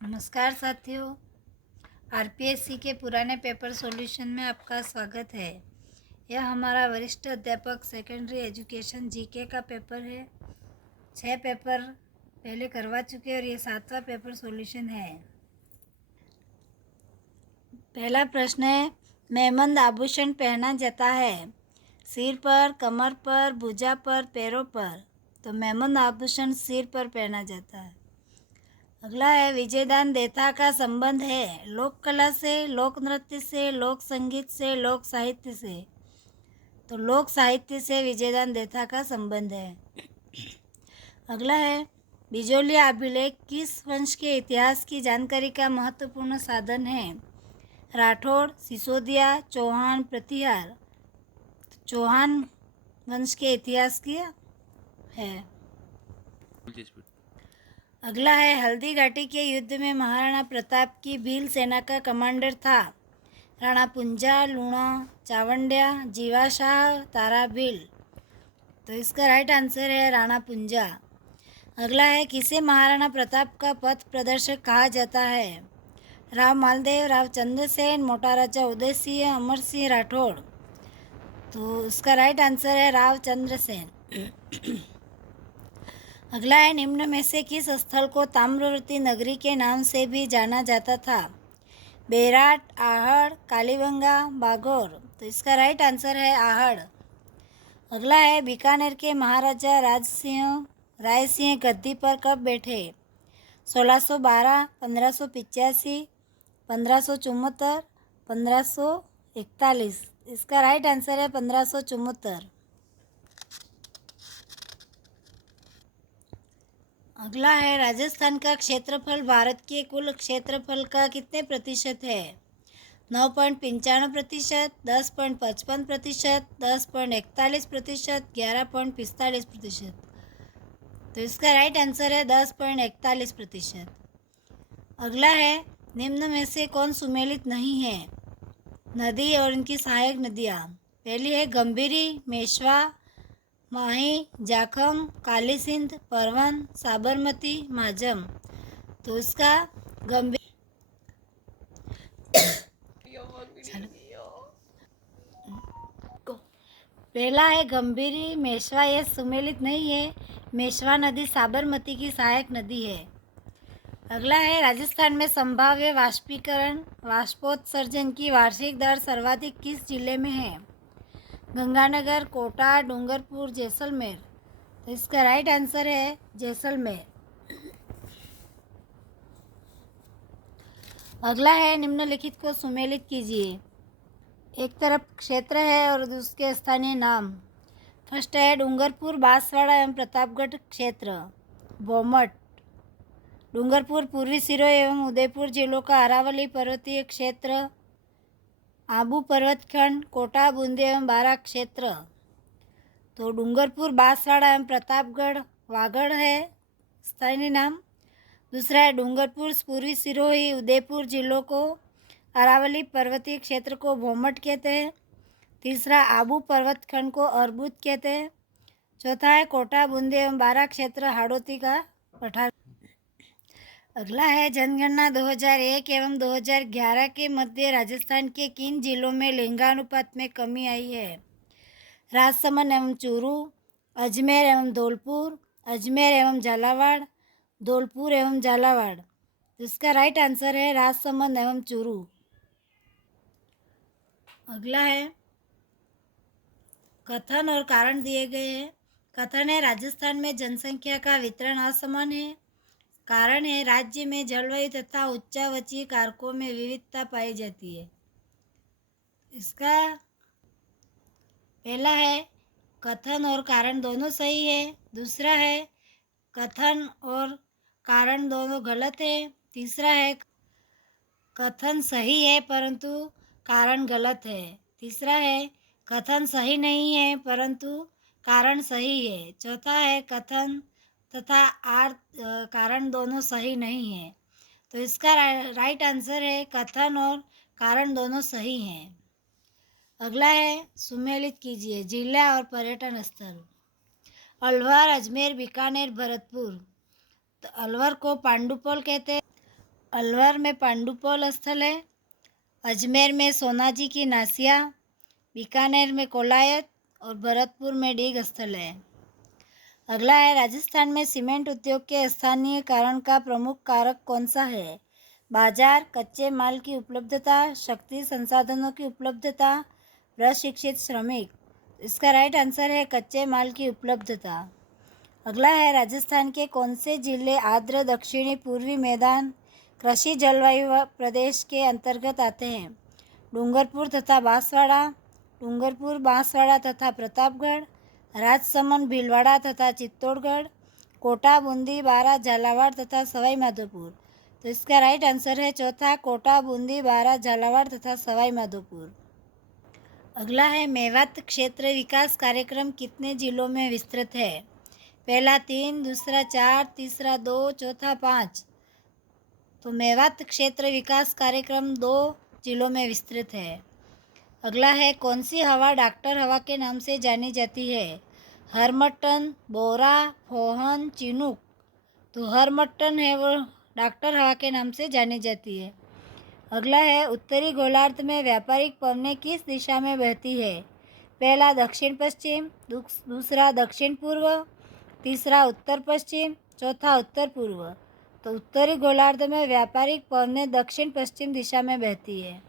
नमस्कार साथियों, आरपीएससी के पुराने पेपर सॉल्यूशन में आपका स्वागत है। यह हमारा वरिष्ठ अध्यापक सेकेंडरी एजुकेशन जीके का पेपर है। 6 पेपर पहले करवा चुके और ये 7वां पेपर सॉल्यूशन है। पहला प्रश्न है, मेहमंद आभूषण पहना जाता है सिर पर, कमर पर, भुजा पर, पैरों पर। तो मेहमंद आभूषण सिर पर पहना जाता है। अगला है, विजयदान देथा का संबंध है लोक कला से, लोक नृत्य से, लोक संगीत से, लोक साहित्य से। तो लोक साहित्य से विजयदान देथा का संबंध है। अगला है, बिजोलिया अभिलेख किस वंश के इतिहास की जानकारी का महत्वपूर्ण साधन है? राठौड़, सिसोदिया, चौहान, प्रतिहार। चौहान वंश के इतिहास की है। अगला है, हल्दी घाटी के युद्ध में महाराणा प्रताप की भील सेना का कमांडर था? राणा पुंजा, लूणा, चावंड्या, जीवा शाह, तारा भील। तो इसका राइट आंसर है राणा पुंजा। अगला है, किसे महाराणा प्रताप का पथ प्रदर्शक कहा जाता है? राव मालदेव, राव चंद्रसेन, मोटा राजा उदय सिंह, अमर सिंह राठौड़। तो इसका राइट आंसर है राव चंद्रसेन। अगला है, निम्न में से किस स्थल को ताम्रवती नगरी के नाम से भी जाना जाता था? बेराट, आहड़, कालीबंगा, बागोर। तो इसका राइट आंसर है आहड़। अगला है, बीकानेर के महाराजा राय सिंह गद्दी पर कब बैठे? 1612, 1585, 1574, 1541। इसका राइट आंसर है 1574। अगला है, राजस्थान का क्षेत्रफल भारत के कुल क्षेत्रफल का कितने प्रतिशत है? 9.95%, 10.55%, 10.41%, 11.45%। तो इसका राइट आंसर है 10.41%। अगला है, निम्न में से कौन सुमेलित नहीं है? नदी और इनकी सहायक नदियाँ। पहली है गंभीरी, मेश्वा, माही, जाखम, काली सिंध, परवन, साबरमती, माजम। तो इसका गंभीर पहला है गंभीरी मेश्वा, ये सुमेलित नहीं है। मेश्वा नदी साबरमती की सहायक नदी है। अगला है, राजस्थान में संभाव्य वाष्पोत्सर्जन की वार्षिक दर सर्वाधिक किस जिले में है? गंगानगर, कोटा, डूंगरपुर, जैसलमेर। तो इसका राइट आंसर है जैसलमेर। अगला है, निम्नलिखित को सुमेलित कीजिए। एक तरफ क्षेत्र है और उसके स्थानीय नाम। फर्स्ट है, डूंगरपुर, बांसवाड़ा एवं प्रतापगढ़ क्षेत्र, बोमट। डूंगरपुर पूर्वी सिरोही एवं उदयपुर जिलों का अरावली पर्वतीय क्षेत्र, आबू पर्वतखंड, कोटा, बूंदी एवं बारां क्षेत्र। तो डूंगरपुर, बांसवाड़ा एवं प्रतापगढ़ वागड़ है स्थानीय नाम। दूसरा है, डूंगरपुर पूर्वी सिरोही उदयपुर जिलों को अरावली पर्वतीय क्षेत्र को भोमट कहते हैं। तीसरा, आबू पर्वतखंड को अर्बुद कहते हैं। चौथा है, कोटा, बूंदी एवं बारां क्षेत्र हाड़ौती का पठार। अगला है, जनगणना 2001 एवं 2011 के मध्य राजस्थान के किन जिलों में लिंगानुपात में कमी आई है? राजसमंद एवं चूरू, अजमेर एवं धौलपुर, अजमेर एवं झालावाड़, धौलपुर एवं झालावाड़। इसका राइट आंसर है राजसमंद एवं चूरू। अगला है, कथन और कारण दिए गए हैं। कथन है, राजस्थान में जनसंख्या का वितरण असमान है। कारण है, राज्य में जलवायु तथा उच्चावचीय कारकों में विविधता पाई जाती है। इसका पहला है, कथन और कारण दोनों सही है। दूसरा है, कथन और कारण दोनों गलत है। तीसरा है, कथन सही है परंतु कारण गलत है। तीसरा है, कथन सही नहीं है परंतु कारण सही है। चौथा है, कथन तथा कारण दोनों सही नहीं है। तो इसका राइट आंसर है कथन और कारण दोनों सही हैं। अगला है, सुमेलित कीजिए जिला और पर्यटन स्थल। अलवर, अजमेर, बीकानेर, भरतपुर। तो अलवर को पांडुपोल कहते हैं, अलवर में पांडुपोल स्थल है। अजमेर में सोनाजी की नासिया, बीकानेर में कोलायत और भरतपुर में डीग स्थल है। अगला है, राजस्थान में सीमेंट उद्योग के स्थानीय कारण का प्रमुख कारक कौन सा है? बाजार, कच्चे माल की उपलब्धता, शक्ति संसाधनों की उपलब्धता, प्रशिक्षित श्रमिक। इसका राइट आंसर है कच्चे माल की उपलब्धता। अगला है, राजस्थान के कौन से जिले आर्द्र दक्षिणी पूर्वी मैदान कृषि जलवायु प्रदेश के अंतर्गत आते हैं? डूंगरपुर तथा बांसवाड़ा, डूंगरपुर, बांसवाड़ा तथा प्रतापगढ़, राजसमंद, भीलवाड़ा तथा चित्तौड़गढ़, कोटा, बूंदी, बारा, झालावाड़ तथा सवाई माधोपुर। तो इसका राइट आंसर है चौथा, कोटा, बूंदी, बारा, झालावाड़ तथा सवाई माधोपुर। अगला है, मेवात क्षेत्र विकास कार्यक्रम कितने जिलों में विस्तृत है? पहला 3, दूसरा 4, तीसरा 2, चौथा 5। तो मेवात क्षेत्र विकास कार्यक्रम 2 जिलों में विस्तृत है। अगला है, कौन सी हवा डॉक्टर हवा के नाम से जानी जाती है? हरमट्टन, बोरा, फोहन, चिनूक। तो हरमट्टन है वो डॉक्टर हवा के नाम से जानी जाती है। अगला है, उत्तरी गोलार्ध में व्यापारिक पवनें किस दिशा में बहती है? पहला दक्षिण पश्चिम, दूसरा दक्षिण पूर्व, तीसरा उत्तर पश्चिम, चौथा उत्तर पूर्व। तो उत्तरी गोलार्ध में व्यापारिक पवनें दक्षिण पश्चिम दिशा में बहती है।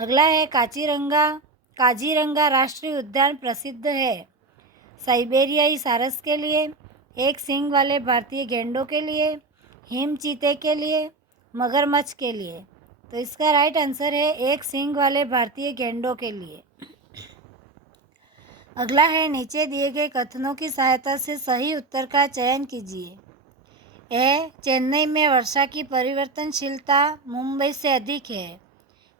अगला है, काजीरंगा राष्ट्रीय उद्यान प्रसिद्ध है साइबेरियाई सारस के लिए, एक सींग वाले भारतीय गेंडों के लिए, हिम चीते के लिए, मगरमच्छ के लिए। तो इसका राइट आंसर है एक सींग वाले भारतीय गेंडों के लिए। अगला है, नीचे दिए गए कथनों की सहायता से सही उत्तर का चयन कीजिए। ए, चेन्नई में वर्षा की परिवर्तनशीलता मुंबई से अधिक है।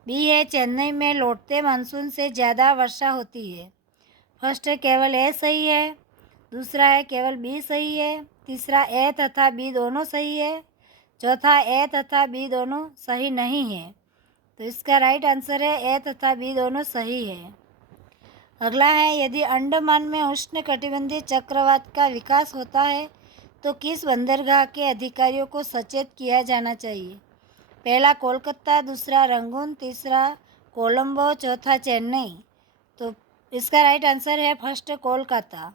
बी है, चेन्नई में लौटते मानसून से ज़्यादा वर्षा होती है। फर्स्ट है केवल ए सही है, दूसरा है केवल बी सही है, तीसरा ए तथा बी दोनों सही है, चौथा ए तथा बी दोनों सही नहीं है। तो इसका राइट आंसर है ए तथा बी दोनों सही है। अगला है, यदि अंडमान में उष्णकटिबंधीय चक्रवात का विकास होता है तो किस बंदरगाह के अधिकारियों को सचेत किया जाना चाहिए? पहला कोलकाता, दूसरा रंगून, तीसरा कोलंबो, चौथा चेन्नई। तो इसका राइट आंसर है फर्स्ट कोलकाता।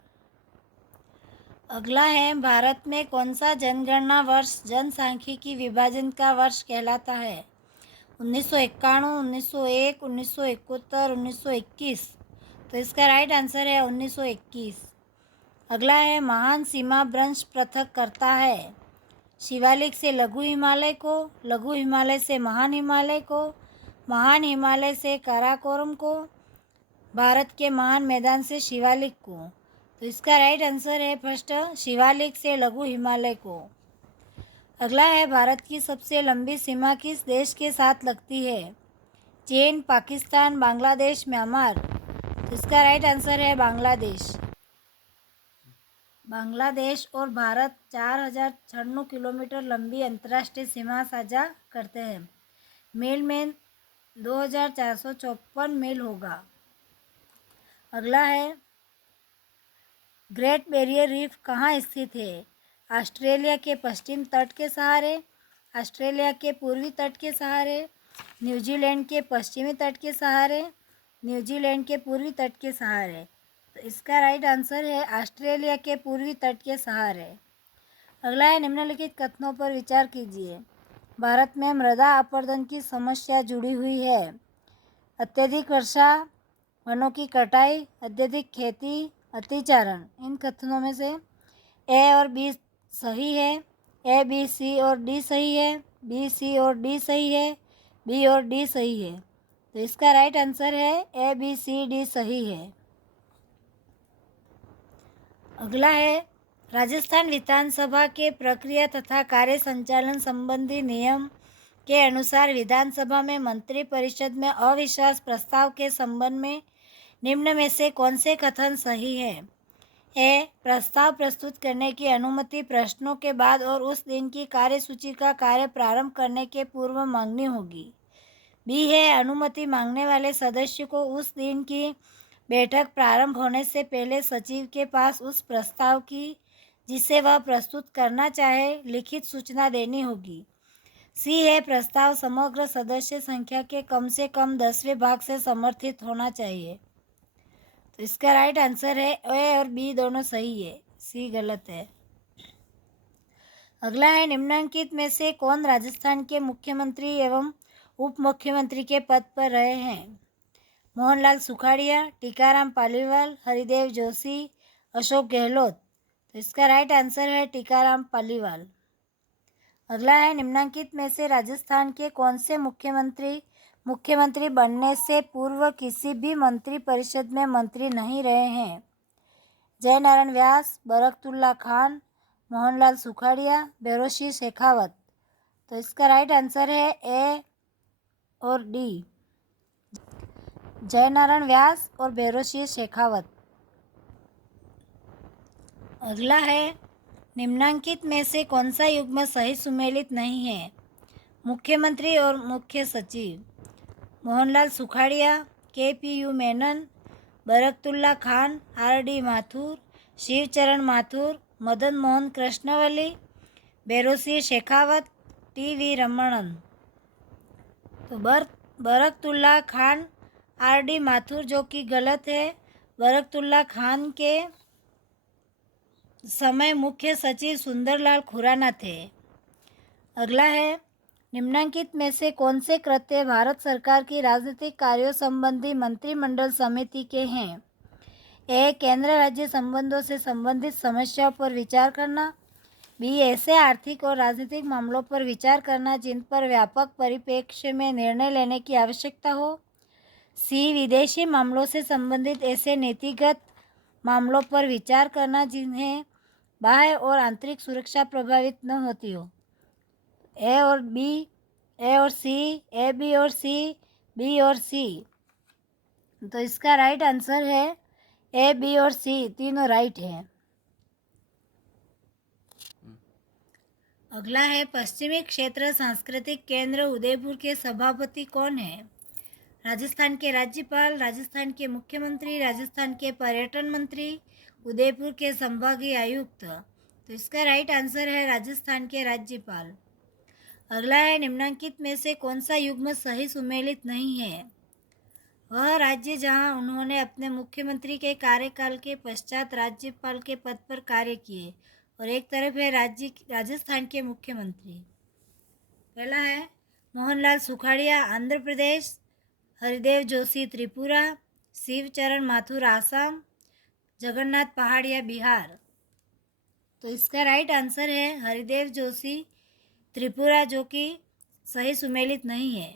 अगला है, भारत में कौन सा जनगणना वर्ष जनसांख्यिकी विभाजन का वर्ष कहलाता है? 1991, 1901, 1971, 1921। तो इसका राइट आंसर है 1921। अगला है, महान सीमा भ्रंश पृथक करता है शिवालिक से लघु हिमालय को, लघु हिमालय से महान हिमालय को, महान हिमालय से काराकोरम को, भारत के महान मैदान से शिवालिक को। तो इसका राइट आंसर है फर्स्ट, शिवालिक से लघु हिमालय को। अगला है, भारत की सबसे लंबी सीमा किस देश के साथ लगती है? चीन, पाकिस्तान, बांग्लादेश, म्यांमार। तो इसका राइट आंसर है बांग्लादेश। बांग्लादेश और भारत 4096 किलोमीटर लंबी अंतर्राष्ट्रीय सीमा साझा करते हैं। मील में 2454 मील होगा। अगला है, ग्रेट बैरियर रीफ कहाँ स्थित है? ऑस्ट्रेलिया के पश्चिम तट के सहारे, ऑस्ट्रेलिया के पूर्वी तट के सहारे, न्यूजीलैंड के पश्चिमी तट के सहारे, न्यूजीलैंड के पूर्वी तट के सहारे। तो इसका राइट आंसर है ऑस्ट्रेलिया के पूर्वी तट के सहारे। अगला है, निम्नलिखित कथनों पर विचार कीजिए। भारत में मृदा अपरदन की समस्या जुड़ी हुई है। अत्यधिक वर्षा, वनों की कटाई, अत्यधिक खेती, अतिचारण। इन कथनों में से ए और बी सही है, ए, बी, सी और डी सही है, बी, सी और डी सही है, बी और डी सही है। तो इसका राइट आंसर है ए, बी, सी, डी सही है। अगला है, राजस्थान विधानसभा के प्रक्रिया तथा कार्य संचालन संबंधी नियम के अनुसार विधानसभा में मंत्रिपरिषद में अविश्वास प्रस्ताव के संबंध में निम्न में से कौन से कथन सही है? ए, प्रस्ताव प्रस्तुत करने की अनुमति प्रश्नों के बाद और उस दिन की कार्यसूची का कार्य प्रारंभ करने के पूर्व मांगनी होगी। बी है, अनुमति मांगने वाले सदस्य को उस दिन की बैठक प्रारंभ होने से पहले सचिव के पास उस प्रस्ताव की जिसे वह प्रस्तुत करना चाहे लिखित सूचना देनी होगी। सी है प्रस्ताव समग्र सदस्य संख्या के कम से कम 10वें भाग से समर्थित होना चाहिए। तो इसका राइट आंसर है ए और बी दोनों सही है, सी गलत है। अगला है निम्नलिखित में से कौन राजस्थान के मुख्यमंत्री एवं उप मुख्यमंत्री के पद पर रहे हैं? मोहनलाल सुखाड़िया, टीकाराम पालीवाल, हरिदेव जोशी, अशोक गहलोत। तो इसका राइट आंसर है टीकाराम पालीवाल। अगला है निम्नलिखित में से राजस्थान के कौन से मुख्यमंत्री बनने से पूर्व किसी भी मंत्री परिषद में मंत्री नहीं रहे हैं? जयनारायण व्यास, बरकतुल्ला खान, मोहनलाल सुखाड़िया, बेरोशी शेखावत। तो इसका राइट आंसर है ए और डी, जयनारायण व्यास और बेरोशी शेखावत। अगला है निम्नलिखित में से कौन सा युग्म सही सुमेलित नहीं है? मुख्यमंत्री और मुख्य सचिव। Mohanlal Sukhadia, KPU Menon, Barkatullah Khan, RD Mathur, Shivcharan Mathur, Madan Mohan कृष्णवली, बेरोशी Shekhawat, TV Ramanan. तो बरकतुल्ला खान, RD माथुर जो कि गलत है। बरकतुल्ला खान के समय मुख्य सचिव सुंदरलाल खुराना थे। अगला है निम्नलिखित में से कौन से कृत्य भारत सरकार की राजनीतिक कार्यों संबंधी मंत्रिमंडल समिति के हैं? ए, केंद्र राज्य संबंधों से संबंधित समस्याओं पर विचार करना। बी, ऐसे आर्थिक और राजनीतिक मामलों पर विचार करना जिन पर व्यापक परिप्रेक्ष्य में निर्णय लेने की आवश्यकता हो। सी, विदेशी मामलों से संबंधित ऐसे नीतिगत मामलों पर विचार करना जिन्हें बाह्य और आंतरिक सुरक्षा प्रभावित न होती हो। ए और सी, ए, बी और सी, बी और सी। तो इसका राइट आंसर है ए, बी और सी, तीनों राइट है। अगला है पश्चिमी क्षेत्र सांस्कृतिक केंद्र उदयपुर के सभापति कौन है? राजस्थान के राज्यपाल, राजस्थान के मुख्यमंत्री, राजस्थान के पर्यटन मंत्री, उदयपुर के संभागीय आयुक्त। तो इसका राइट आंसर है राजस्थान के राज्यपाल। अगला है निम्नलिखित में से कौन सा युग्म सही सुमेलित नहीं है? वह राज्य जहां उन्होंने अपने मुख्यमंत्री के कार्यकाल के पश्चात राज्यपाल के पद पर कार्य किए, और एक तरफ है राजस्थान के मुख्यमंत्री। पहला है मोहनलाल सुखाड़िया आंध्र प्रदेश, हरिदेव जोशी त्रिपुरा, शिवचरण माथुर आसाम, जगन्नाथ पहाड़िया बिहार। तो इसका राइट आंसर है हरिदेव जोशी त्रिपुरा जो कि सही सुमेलित नहीं है।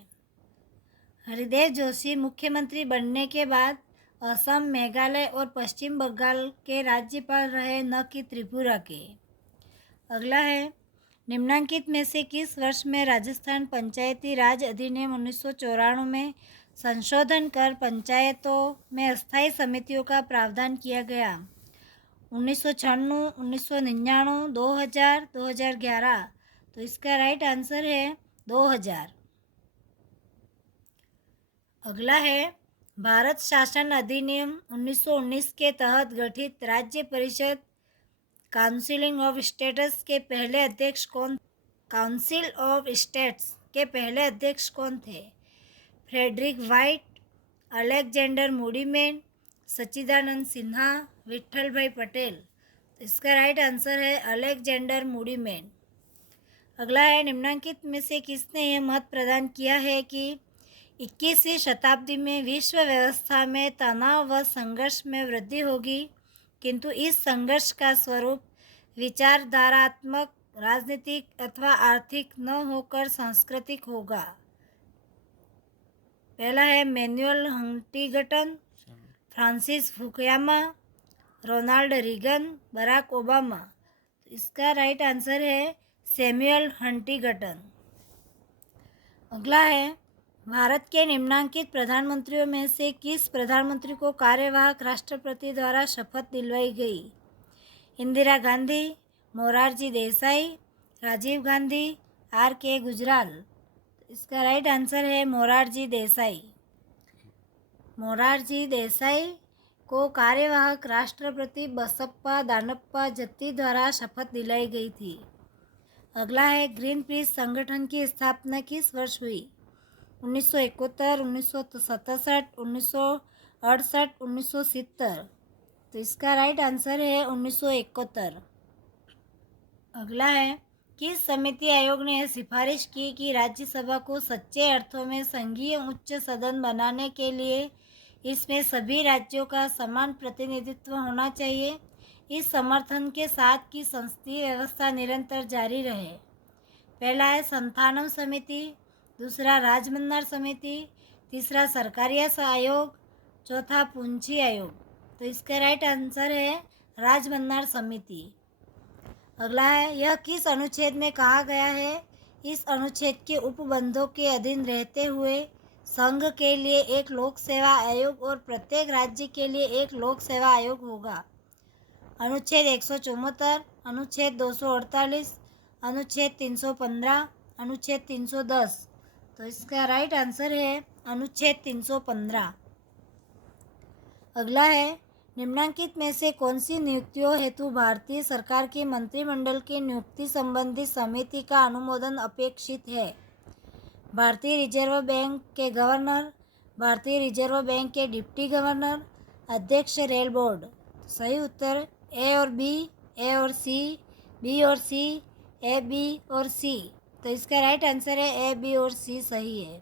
हरिदेव जोशी मुख्यमंत्री बनने के बाद असम, मेघालय और पश्चिम बंगाल के राज्यपाल रहे, न कि त्रिपुरा के। अगला है निम्नलिखित में से किस वर्ष में राजस्थान पंचायती राज अधिनियम 1994 में संशोधन कर पंचायतों में अस्थायी समितियों का प्रावधान किया गया? 1996, 1999, 2000, 2011। तो इसका राइट आंसर है 2000। अगला है भारत शासन अधिनियम 1919 के तहत गठित राज्य परिषद काउंसिल ऑफ स्टेट्स के पहले अध्यक्ष कौन? काउंसिल ऑफ स्टेट्स के पहले अध्यक्ष कौन थे? फ्रेडरिक वाइट, अलेक्जेंडर मूडीमैन, सच्चिदानंद सिन्हा, विट्ठल भाई पटेल। इसका राइट आंसर है अलेक्जेंडर मूडीमैन। अगला है निम्नलिखित में से किसने यह मत प्रदान किया है कि 21वीं शताब्दी में विश्व व्यवस्था में तनाव व संघर्ष में वृद्धि होगी, किंतु इस संघर्ष का स्वरूप विचारधारात्मक, राजनीतिक अथवा आर्थिक न होकर सांस्कृतिक होगा? पहला है Manuel Huntington, Francis Fukuyama, Ronald Reagan, Barack Obama. इसका राइट आंसर है सैमुअल हंटिंगटन। अगला है भारत के निम्नलिखित प्रधानमंत्रियों में से किस प्रधानमंत्री को कार्यवाहक राष्ट्रपति द्वारा शपथ दिलवाई गई? इंदिरा गांधी, मोरारजी देसाई, राजीव गांधी, RK गुजराल। इसका राइट आंसर है मोरारजी देसाई। मोरारजी देसाई को कार्यवाहक राष्ट्रपति बसप्पा दानप्पा जत्ती द्वारा शपथ दिलाई गई थी। अगला है ग्रीन पीस संगठन की स्थापना किस वर्ष हुई? 1971, 1967, 1968, 1970। तो इसका राइट आंसर है 1971। अगला है किस समिति आयोग ने यह सिफारिश की कि राज्यसभा को सच्चे अर्थों में संघीय उच्च सदन बनाने के लिए इसमें सभी राज्यों का समान प्रतिनिधित्व होना चाहिए, इस समर्थन के साथ कि संसदीय व्यवस्था निरंतर जारी रहे? पहला है संथानम समिति, दूसरा राजमन्नार समिति, तीसरा सरकारिया आयोग, चौथा पूंची आयोग। तो इसका राइट आंसर है राजमन्नार समिति। अगला है यह किस अनुच्छेद में कहा गया है? इस अनुच्छेद के उपबंधों के अधीन रहते हुए संघ के लिए एक लोक सेवा आयोग और प्रत्येक राज्य के लिए एक लोक सेवा आयोग होगा। अनुच्छेद 174, अनुच्छेद 248, अनुच्छेद 315, अनुच्छेद 310। तो इसका राइट आंसर है अनुच्छेद 315। अगला है निम्नलिखित में से कौन सी नियुक्तियों हेतु भारतीय सरकार की मंत्रिमंडल की नियुक्ति संबंधी समिति का अनुमोदन अपेक्षित है? भारतीय रिजर्व बैंक के गवर्नर, भारतीय रिजर्व बैंक के डिप्टी गवर्नर, अध्यक्ष रेल बोर्ड। सही उत्तर ए और बी, ए और सी, बी और सी, ए, बी और सी। तो इसका राइट आंसर है ए, बी और सी सही है।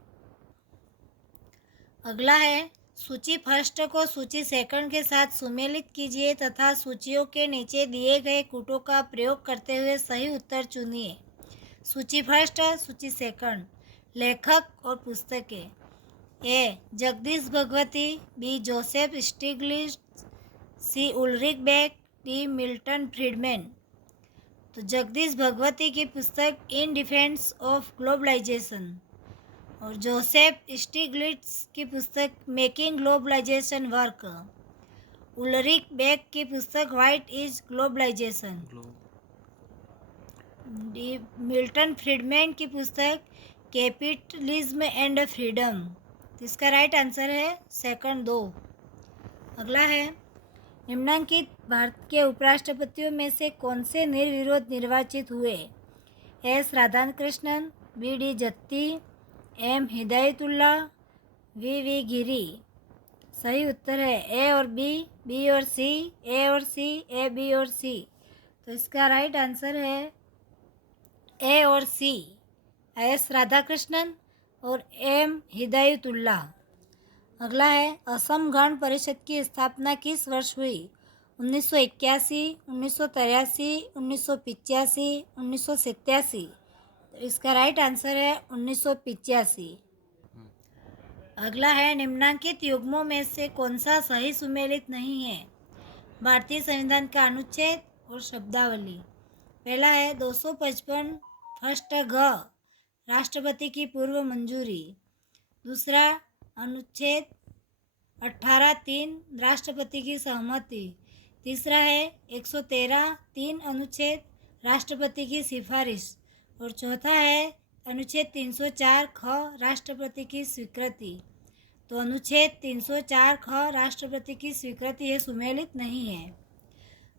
अगला है सूची फर्स्ट को सूची सेकंड के साथ सुमेलित कीजिए तथा सूचियों के नीचे दिए गए कूटों का प्रयोग करते हुए सही उत्तर चुनिए। सूची फर्स्ट, सूची सेकंड। लेखक और पुस्तकें। A Jagdish Bhagwati, B Joseph Stiglitz, C Ulrich Beck, D Milton Friedman. तो जगदीश भगवती की पुस्तक इन डिफेंस ऑफ ग्लोबलाइजेशन और जोसेफ स्टिग्लिट्ज़ की पुस्तक making globalisation work. Ulrich Beck की पुस्तक what is globalisation. D Milton Friedman की पुस्तक कैपिटलिज्म एंड फ्रीडम। तो इसका राइट आंसर है सेकंड 2। अगला है निम्नलिखित भारत के उपराष्ट्रपतियों में से कौन से निर्विरोध निर्वाचित हुए? S Radhakrishnan, B D Jatti, M Hidayatullah, V Giri. सही उत्तर है ए और बी, बी और सी, ए और सी, ए, बी और सी। तो इसका राइट आंसर है ए और सी, एस राधाकृष्णन और एम हिदायतुल्ला। अगला है असम गण परिषद की स्थापना किस वर्ष हुई? 1981, 1983, 1985, 1987। तो इसका राइट आंसर है 1985। अगला है निम्नलिखित युग्मों में से कौन सा सही सुमेलित नहीं है? भारतीय संविधान का अनुच्छेद और शब्दावली। पहला है 255 फर्स्ट घ, राष्ट्रपति की पूर्व मंजूरी। दूसरा अनुच्छेद 18(3) राष्ट्रपति की सहमति। तीसरा है 113 3 अनुच्छेद राष्ट्रपति की सिफारिश। और चौथा है अनुच्छेद 304 ख राष्ट्रपति की स्वीकृति। तो अनुच्छेद 304 ख राष्ट्रपति की स्वीकृति ये सुमेलित नहीं है।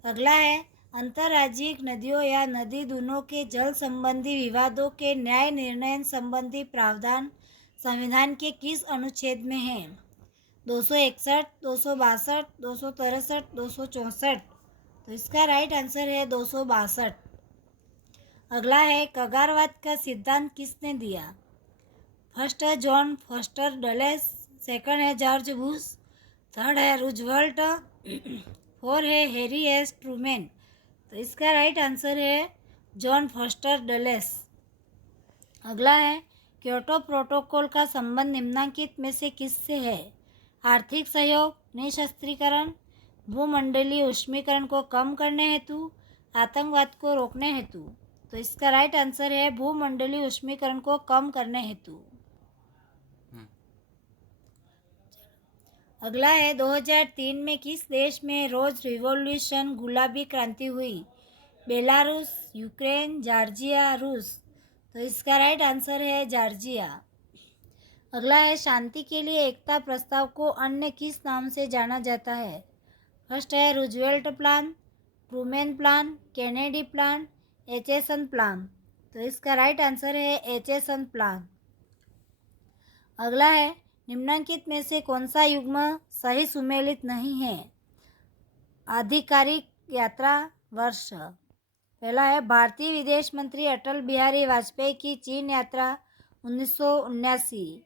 अगला है अंतर्राज्यिक नदियों या नदी दूनों के जल संबंधी विवादों के न्याय निर्णय संबंधी प्रावधान संविधान के किस अनुच्छेद में है? 261, 262, 263, 264। तो इसका राइट आंसर है 262। अगला है कगारवाद का सिद्धांत किसने दिया? फर्स्ट है जॉन फॉस्टर डलेस, सेकंड है जॉर्ज बुश, थर्ड है रूजवेल्ट, फोर है हैरी एस ट्रूमैन। तो इसका राइट आंसर है जॉन फॉस्टर डलेस। अगला है क्योटो प्रोटोकॉल का संबंध निम्नलिखित में से किससे है? आर्थिक सहयोग, निशस्त्रीकरण, भूमंडलीय उष्मीकरण को कम करने हेतु, आतंकवाद को रोकने हेतु। तो इसका राइट आंसर है भूमंडलीय उष्मीकरण को कम करने हेतु। अगला है 2003 में किस देश में रोज रिवॉल्यूशन गुलाबी क्रांति हुई? बेलारूस, यूक्रेन, जॉर्जिया, रूस। तो इसका राइट आंसर है जॉर्जिया। अगला है शांति के लिए एकता प्रस्ताव को अन्य किस नाम से जाना जाता है? फर्स्ट है Roosevelt plan, Truman plan, Kennedy plan, Acheson plan. तो इसका राइट आंसर है एचएसन प्लान। अगला है, निम्नलिखित में से कौन सा युग्म सही सुमेलित नहीं है? आधिकारिक यात्रा वर्ष। पहला है, भारतीय विदेश मंत्री अटल बिहारी वाजपेयी की चीन यात्रा 1979।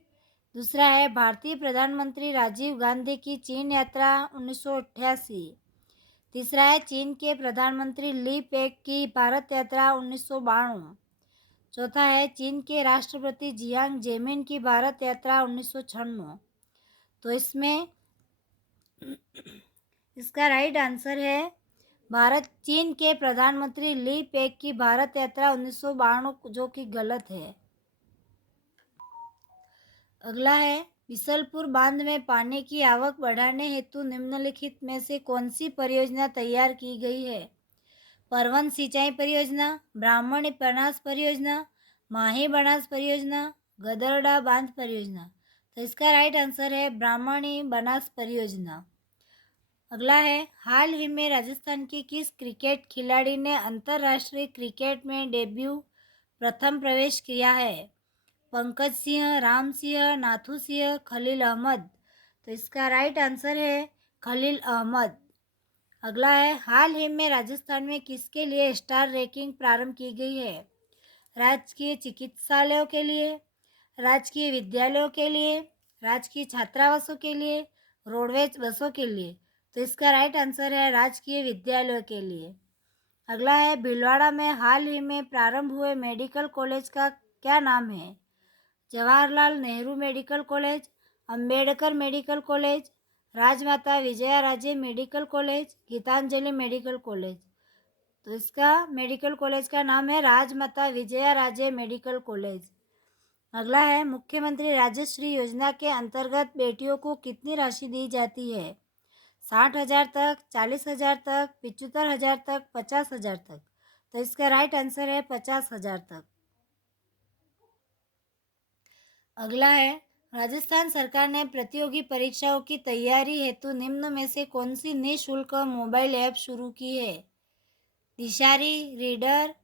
दूसरा है, भारतीय प्रधानमंत्री राजीव गांधी की चीन यात्रा 1988। तीसरा है, चीन के प्रधानमंत्री ली पेक की भारत यात्रा 1992। चौथा है, चीन के राष्ट्रपति जियांग जेमिन की भारत यात्रा 1996। तो इसमें इसका राइट आंसर है चीन के प्रधानमंत्री ली पेक की भारत यात्रा 1992, जो कि गलत है। अगला है, बिसलपुर बांध में पानी की आवक बढ़ाने हेतु निम्नलिखित में से कौन सी परियोजना तैयार की गई है? परवन सिंचाई परियोजना, ब्राह्मणी बनास परियोजना, माही बनास परियोजना, गदरडा बांध परियोजना। तो इसका राइट आंसर है ब्राह्मणी बनास परियोजना। अगला है, हाल ही में राजस्थान के किस क्रिकेट खिलाड़ी ने अंतर्राष्ट्रीय क्रिकेट में डेब्यू प्रथम प्रवेश किया है? पंकज सिंह, राम सिंह, नाथू सिंह, खलील अहमद। तो इसका राइट आंसर है खलील अहमद। अगला है, हाल ही में राजस्थान में किसके लिए स्टार रैंकिंग प्रारंभ की गई है? राजकीय चिकित्सालयों के लिए, राजकीय विद्यालयों के लिए, राजकीय छात्रावासों के लिए, रोडवेज बसों के लिए। तो इसका राइट आंसर है राजकीय विद्यालयों के लिए। अगला है, भीलवाड़ा में हाल ही में प्रारंभ हुए मेडिकल कॉलेज का क्या नाम है? Jawaharlal Nehru medical college, Ambedkar medical college, Rajmata Vijayaraje medical college, Gitanjali medical college. तो इसका मेडिकल कॉलेज का नाम है राजमाता विजयाराजे मेडिकल कॉलेज। अगला है, मुख्यमंत्री राजश्री योजना के अंतर्गत बेटियों को कितनी राशि दी जाती है? 60,000 तक, 40,000 तक, 75,000 तक, 50,000 तक। तो इसका राइट आंसर है 50,000 तक। अगला है, राजस्थान सरकार ने प्रतियोगी परीक्षाओं की तैयारी हेतु निम्न में से कौन सी निःशुल्क मोबाइल ऐप शुरू की है? Dishari, reader,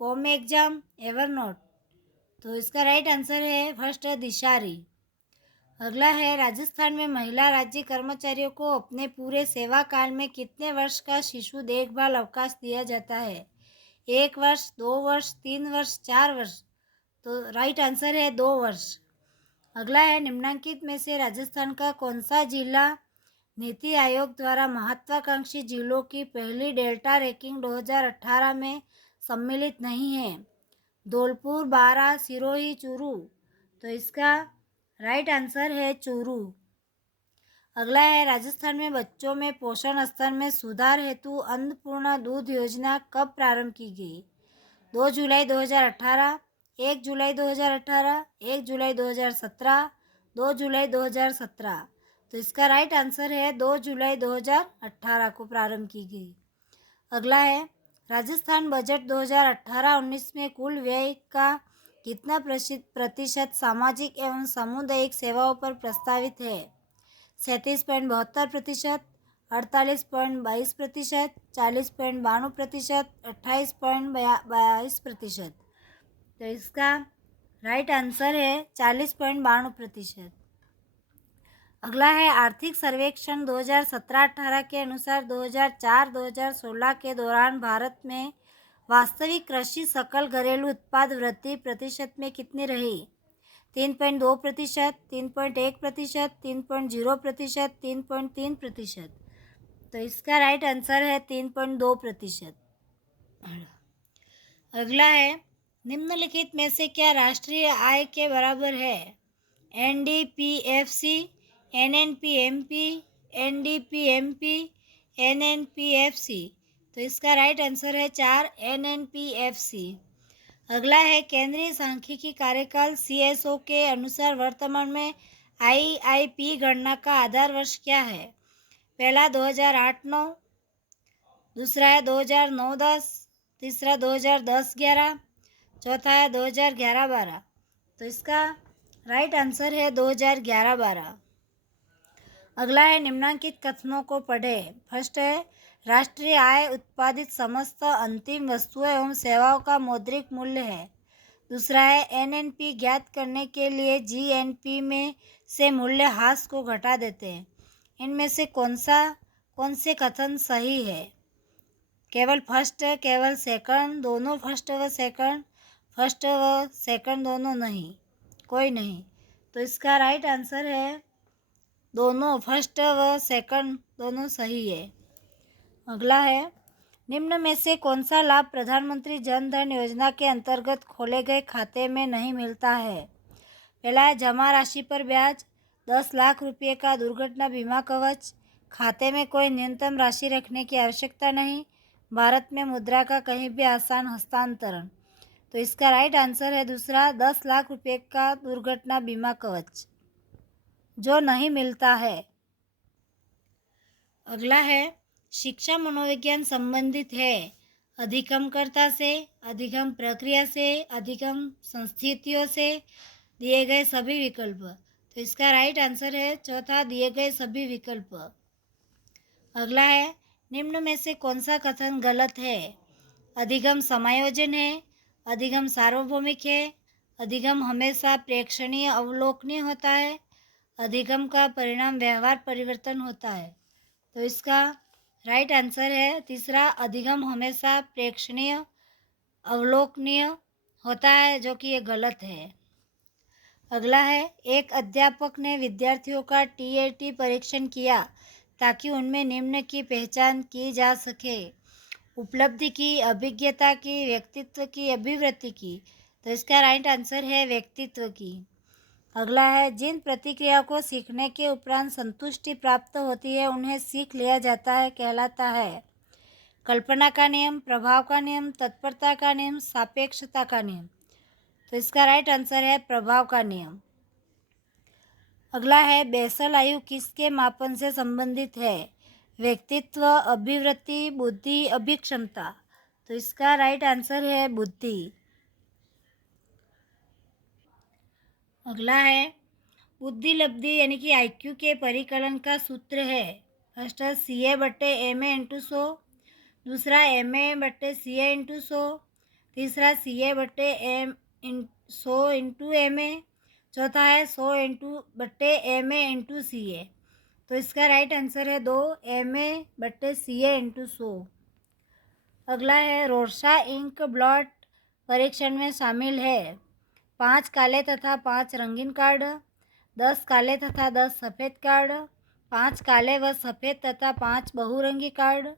com exam, Evernote. तो इसका राइट आंसर है फर्स्ट है दिशारी। अगला है, राजस्थान में महिला राज्य कर्मचारियों को अपने पूरे सेवा काल में कितने वर्ष का शिशु देखभाल अवकाश दिया जाता है? 1 वर्ष, 2 वर्ष, 3 वर्ष, 4 वर्ष। तो राइट आंसर है 2 वर्ष। अगला है, निम्नलिखित में से राजस्थान का कौन सा जिला नीति आयोग द्वारा महत्वाकांक्षी जिलों की पहली डेल्टा रैंकिंग 2018 में सम्मिलित नहीं है? धौलपुर, बारां, सिरोही, चूरू। तो इसका राइट आंसर है चूरू। अगला है, राजस्थान में बच्चों में पोषण स्तर में सुधार हेतु अन्नपूर्णा दूध योजना कब प्रारंभ की गई? 2 जुलाई 2018, 1 जुलाई 2018, 1 जुलाई 2017, 2 जुलाई 2017। तो इसका राइट आंसर है 2 जुलाई 2018 को प्रारंभ की गई। अगला है, राजस्थान बजट 2018-19 में कुल व्यय का कितना प्रतिशत सामाजिक एवं सामुदायिक सेवाओं पर प्रस्तावित है? 37.72%, 48.22%, 40.92%, 28.22%। तो इसका राइट आंसर है 40.92%। अगला है, आर्थिक सर्वेक्षण 2017-18 के अनुसार 2004-2016 के दौरान भारत में वास्तविक कृषि सकल घरेलू उत्पाद वृद्धि प्रतिशत में कितनी रही? 3.2%, 3.1%, 3.0%, 3.3%। तो इसका राइट आंसर है 3.2%। अगला है, निम्नलिखित में से क्या राष्ट्रीय आय के बराबर है? NDPFC, NNPMP, NDPMP, NNPFC। तो इसका राइट आंसर है 4 NNPFC। अगला है, केंद्रीय सांख्यिकी कार्यकाल CSO के अनुसार वर्तमान में IIP गणना का आधार वर्ष क्या है? पहला 2008-9, दूसरा है 2009-10, तीसरा 2010-11, चौथा है 2011-12। तो इसका राइट आंसर है 2011-12। अगला है, निम्नलिखित कथनों को पढ़ें। फर्स्ट है, राष्ट्रीय आय उत्पादित समस्त अंतिम वस्तुएं एवं सेवाओं का मौद्रिक मूल्य है। दूसरा है एनएनपी ज्ञात करने के लिए जीएनपी में से मूल्यह्रास को घटा देते हैं। इनमें से कौन से कथन सही है? केवल फर्स्ट, केवल सेकंड, दोनों फर्स्ट व सेकंड दोनों नहीं, कोई नहीं। तो इसका राइट आंसर है दोनों, फर्स्ट व सेकंड दोनों सही है। अगला है, निम्न में से कौन सा लाभ प्रधानमंत्री जन धन योजना के अंतर्गत खोले गए खाते में नहीं मिलता है? पहला है जमा राशि पर ब्याज, 10 लाख रुपये का दुर्घटना बीमा कवच, खाते में कोई न्यूनतम राशि रखने की आवश्यकता नहीं, भारत में मुद्रा का कहीं भी आसान हस्तांतरण। तो इसका राइट आंसर है दूसरा, 10 लाख रुपये का दुर्घटना बीमा कवच जो नहीं मिलता है। अगला है, शिक्षा मनोविज्ञान संबंधित है अधिगमकर्ता से, अधिगम प्रक्रिया से, अधिगम संस्थितियों से, दिए गए सभी विकल्प। तो इसका राइट आंसर है चौथा, दिए गए सभी विकल्प। अगला है, निम्न में से कौन सा कथन गलत है? अधिगम समायोजन है, अधिगम सार्वभौमिक है, अधिगम हमेशा प्रेक्षणीय अवलोकनीय होता है, अधिगम का परिणाम व्यवहार परिवर्तन होता है। तो इसका राइट आंसर है तीसरा, अधिगम हमेशा प्रेक्षणीय अवलोकनीय होता है, जो कि ये गलत है। अगला है, एक अध्यापक ने विद्यार्थियों का टीएटी परीक्षण किया ताकि उनमें निम्न की पहचान की जा सके: उपलब्धि की, अभिज्ञता की, व्यक्तित्व की, अभिवृत्ति की। तो इसका राइट आंसर है व्यक्तित्व की। अगला है, जिन प्रतिक्रिया को सीखने के उपरांत संतुष्टि प्राप्त होती है उन्हें सीख लिया जाता है कहलाता है: कल्पना का नियम, प्रभाव का नियम, तत्परता का नियम, सापेक्षता का नियम। तो इसका राइट आंसर है प्रभाव का नियम। अगला है, बेसल आयु किसके मापन से संबंधित है? व्यक्तित्व, अभिवृत्ति, बुद्धि, अभिक्षमता। तो इसका राइट आंसर है बुद्धि। अगला है, बुद्धि लब्धि यानी कि आईक्यू के परिकलन का सूत्र है: फर्स्ट है CA/MA/100, दूसरा MA/CA/100, तीसरा CA/100/MA, चौथा है 100/MA/CA। तो इसका राइट आंसर है 2, MA/CA/100। अगला है, रोर्शा इंक ब्लॉट परीक्षण में शामिल है: 5 काले तथा 5 रंगीन कार्ड, 10 काले तथा 10 सफ़ेद कार्ड, 5 काले व सफ़ेद तथा 5 बहुरंगी कार्ड,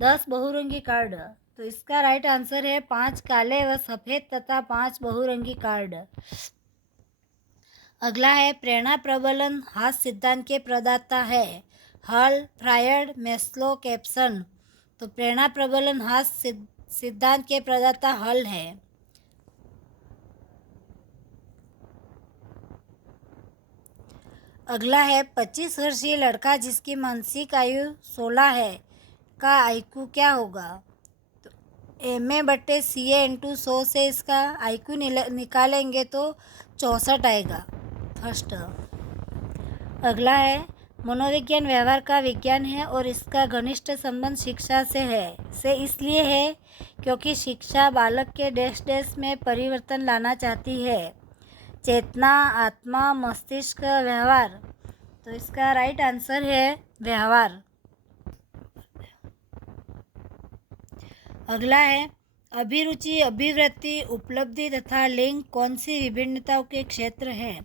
10 बहुरंगी कार्ड। तो इसका राइट आंसर है 5 काले व सफ़ेद तथा 5 बहुरंगी कार्ड। अगला है, प्रेरणा प्रबलन हास सिद्धांत के प्रदाता है: हल, फ्रायड, मेस्लो, कैप्सन। तो प्रेरणा प्रबलन हास सिद्धांत के प्रदाता हल है। अगला है, 25 वर्षीय लड़का जिसकी मानसिक आयु 16 है का आईक्यू क्या होगा? तो MA/CA/100 से इसका आईक्यू निकालेंगे तो 64 आएगा, फर्स्ट। अगला है, मनोविज्ञान व्यवहार का विज्ञान है और इसका घनिष्ठ संबंध शिक्षा से है। से इसलिए है क्योंकि शिक्षा बालक के डैश डैश में परिवर्तन लाना चाहती है: चेतना, आत्मा, मस्तिष्क, व्यवहार। तो इसका राइट आंसर है व्यवहार। अगला है, अभिरुचि, अभिवृत्ति, उपलब्धि तथा लिंग कौन सी विभिन्नताओं के क्षेत्र हैं?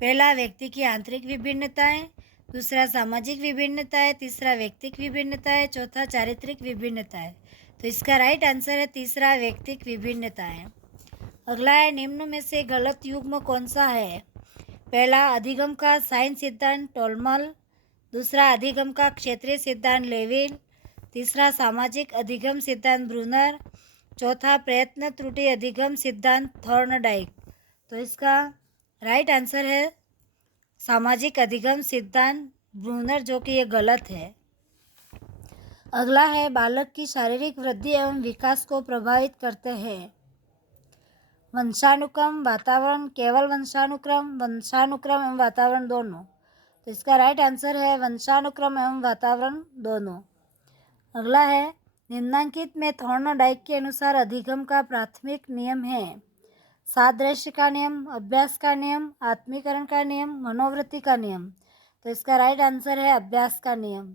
पहला, व्यक्ति की आंतरिक विभिन्नताएं, दूसरा सामाजिक विभिन्नताएं, तीसरा व्यक्तिक विभिन्नताएं, चौथा चारित्रिक विभिन्नताएं। तो इसका राइट आंसर है तीसरा, व्यक्तिक विभिन्नताएं। अगला है, निम्न में से गलत युग्म कौन सा है? पहला, अधिगम का साइन सिद्धांत टोलमल, दूसरा अधिगम का क्षेत्रीय सिद्धांत लेविन, तीसरा सामाजिक अधिगम सिद्धांत ब्रूनर, चौथा प्रयत्न त्रुटि अधिगम सिद्धांत थॉर्नडाइक। तो इसका राइट आंसर है सामाजिक अधिगम सिद्धांत ब्रूनर, जो कि ये गलत है। अगला है, बालक की शारीरिक वृद्धि एवं विकास को प्रभावित करते हैं: वंशानुक्रम, वातावरण, केवल वंशानुक्रम, वंशानुक्रम एवं वातावरण दोनों। तो इसका राइट आंसर है वंशानुक्रम एवं वातावरण दोनों। अगला है, निम्नांकित में थॉर्नडाइक के अनुसार अधिगम का प्राथमिक नियम है: सादृश्य का नियम, अभ्यास का नियम, आत्मीकरण का नियम, मनोवृत्ति का नियम। तो इसका राइट आंसर है अभ्यास का नियम।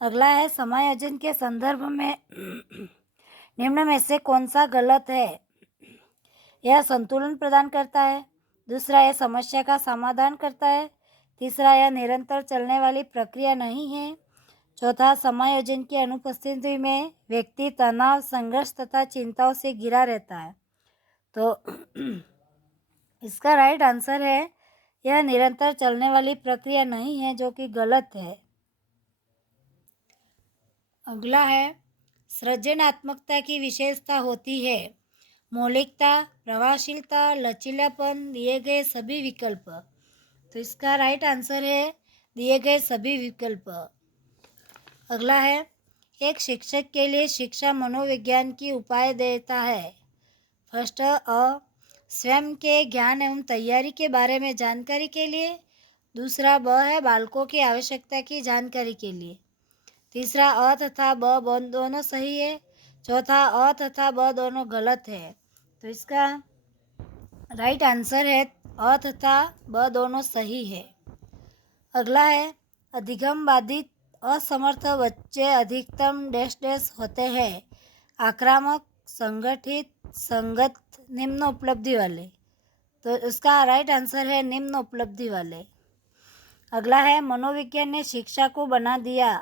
अगला है समायोजन के संदर्भ में निम्न में से कौन सा गलत है? यह संतुलन प्रदान करता है। दूसरा, यह समस्या का समाधान करता है। तीसरा, यह निरंतर चलने वाली प्रक्रिया नहीं है। चौथा, समायोजन की अनुपस्थिति में व्यक्ति तनाव, संघर्ष तथा चिंताओं से घिरा रहता है। तो इसका राइट आंसर है यह निरंतर चलने वाली प्रक्रिया नहीं है, जो कि गलत है। अगला है सृजनात्मकता की विशेषता होती है मौलिकता, प्रभावशीलता, लचीलापन, दिए गए सभी विकल्प। तो इसका राइट आंसर है दिए गए सभी विकल्प। अगला है एक शिक्षक के लिए शिक्षा मनोविज्ञान की उपाय देता है। फर्स्ट, स्वयं के ज्ञान एवं तैयारी के बारे में जानकारी के लिए। दूसरा, ब है बालकों की आवश्यकता की जानकारी के लिए। तीसरा, अ तथा ब दोनों सही है। चौथा, अ तथा ब दोनों गलत है। तो इसका राइट आंसर है अ तथा ब दोनों सही है। अगला है अधिगम बाधित असमर्थ बच्चे अधिकतम डैश डैश होते हैं। आक्रामक, संगठित, संगत, निम्न उपलब्धि वाले। तो इसका राइट आंसर है निम्न उपलब्धि वाले। अगला है मनोविज्ञान ने शिक्षा को बना दिया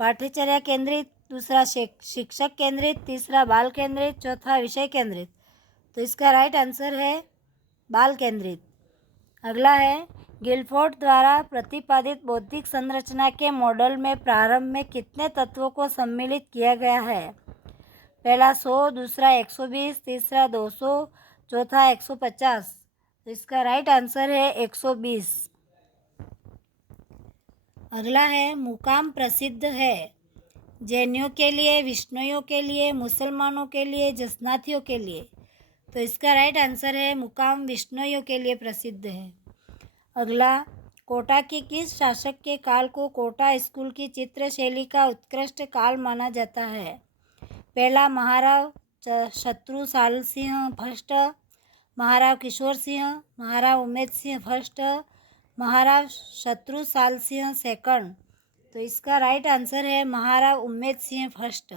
पाठ्यचर्या केंद्रित। दूसरा, शिक्षक केंद्रित। तीसरा, बाल केंद्रित। चौथा, विषय केंद्रित। तो इसका राइट आंसर है बाल केंद्रित। अगला है गिलफोर्ड द्वारा प्रतिपादित बौद्धिक संरचना के मॉडल में प्रारंभ में कितने तत्वों को सम्मिलित किया गया है? पहला 100, दूसरा 120, तीसरा 200, चौथा 150। तो इसका राइट आंसर है 120। अगला है मुकाम प्रसिद्ध है जैनियों के लिए, विष्णुइयों के लिए, मुसलमानों के लिए, जसनाथियों के लिए। तो इसका राइट आंसर है मुकाम विष्णुइयों के लिए प्रसिद्ध है। अगला, कोटा के किस शासक के काल को कोटा स्कूल की चित्र शैली का उत्कृष्ट काल माना जाता है? पहला, Maharao Shatrusal Singh first, Maharao Kishore Singh, Maharao Umed Singh first, Maharao Shatrusal Singh second. तो इसका राइट आंसर है महाराव उमेद सिंह फर्स्ट।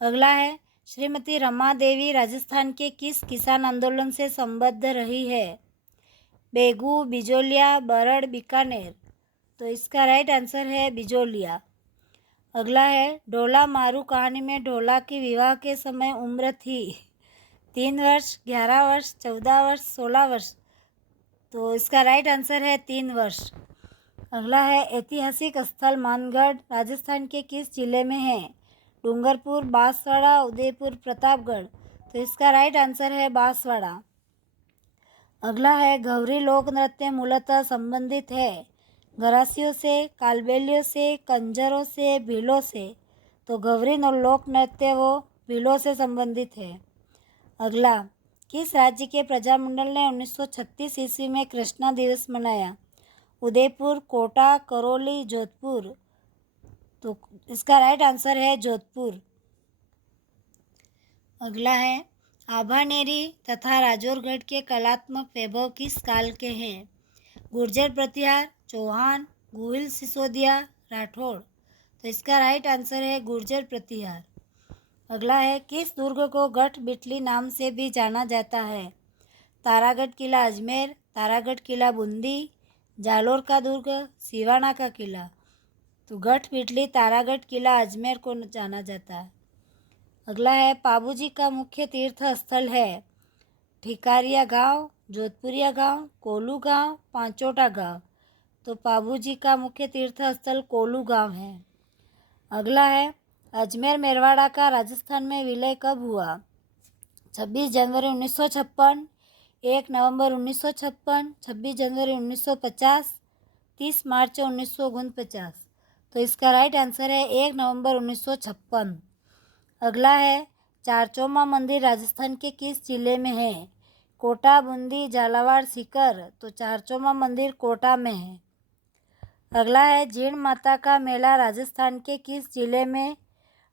अगला है श्रीमती रमा देवी राजस्थान के किस किसान आंदोलन से संबद्ध रही है? बेगू, बिजोलिया, बरड़, बीकानेर। तो इसका राइट आंसर है बिजोलिया। अगला है ढोला मारू कहानी में ढोला की विवाह के समय उम्र थी 3 वर्ष, 11 वर्ष, 14 वर्ष, 16 वर्ष। तो इसका राइट आंसर है 3 वर्ष। अगला है ऐतिहासिक स्थल मानगढ़ राजस्थान के किस जिले में है? डूंगरपुर, बांसवाड़ा, उदयपुर, प्रतापगढ़। तो इसका राइट आंसर है बांसवाड़ा। अगला है गौरी लोक नृत्य मूलतः संबंधित है गरासियों से, कालबेलियों से, कंजरों से, भीलों से। तो गौरी लोक नृत्य वो भीलों से संबंधित है। अगला, किस राज्य के प्रजामंडल ने 1936 ईस्वी में कृष्णा दिवस मनाया? उदयपुर, कोटा, करौली, जोधपुर। तो इसका राइट आंसर है जोधपुर। अगला है आभानेरी तथा राजौरगढ़ के कलात्मक वैभव किस काल के हैं? गुर्जर प्रतिहार, चौहान, गोहिल सिसोदिया, राठौड़। तो इसका राइट आंसर है गुर्जर प्रतिहार। अगला है किस दुर्ग को गढ़ बिटली नाम से भी जाना जाता है? तारागढ़ किला अजमेर, तारागढ़ किला बूंदी, जालोर का दुर्ग, सिवाना का किला। तो गढ़ बिटली, तारागढ़ किला अजमेर को जाना जाता है। अगला है पाबूजी का मुख्य तीर्थ स्थल है ठिकारिया गांव, जोधपुरिया गांव, कोलू गांव, पांचोटा गांव। तो पाबूजी का मुख्य तीर्थ स्थल कोलू गांव है। अगला है अजमेर मेरवाड़ा का राजस्थान में विलय कब हुआ? 26 जनवरी 1956, 1 नवंबर 1956, 26 जनवरी 1950, 30 मार्च 1949। तो इसका राइट आंसर है 1 नवंबर 1956। अगला है चारचौमा मंदिर राजस्थान के किस जिले में है? कोटा, बूंदी, झालावाड़, सीकर। तो चारचौमा मंदिर कोटा में है। अगला है जीण माता का मेला राजस्थान के किस जिले में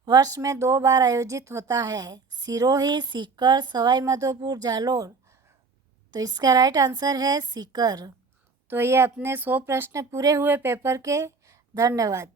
वर्ष में 2 बार आयोजित होता है? सिरोही, सीकर, सवाई माधोपुर, जालोर। तो इसका राइट आंसर है सीकर। तो ये अपने 100 प्रश्न पूरे हुए पेपर के। धन्यवाद।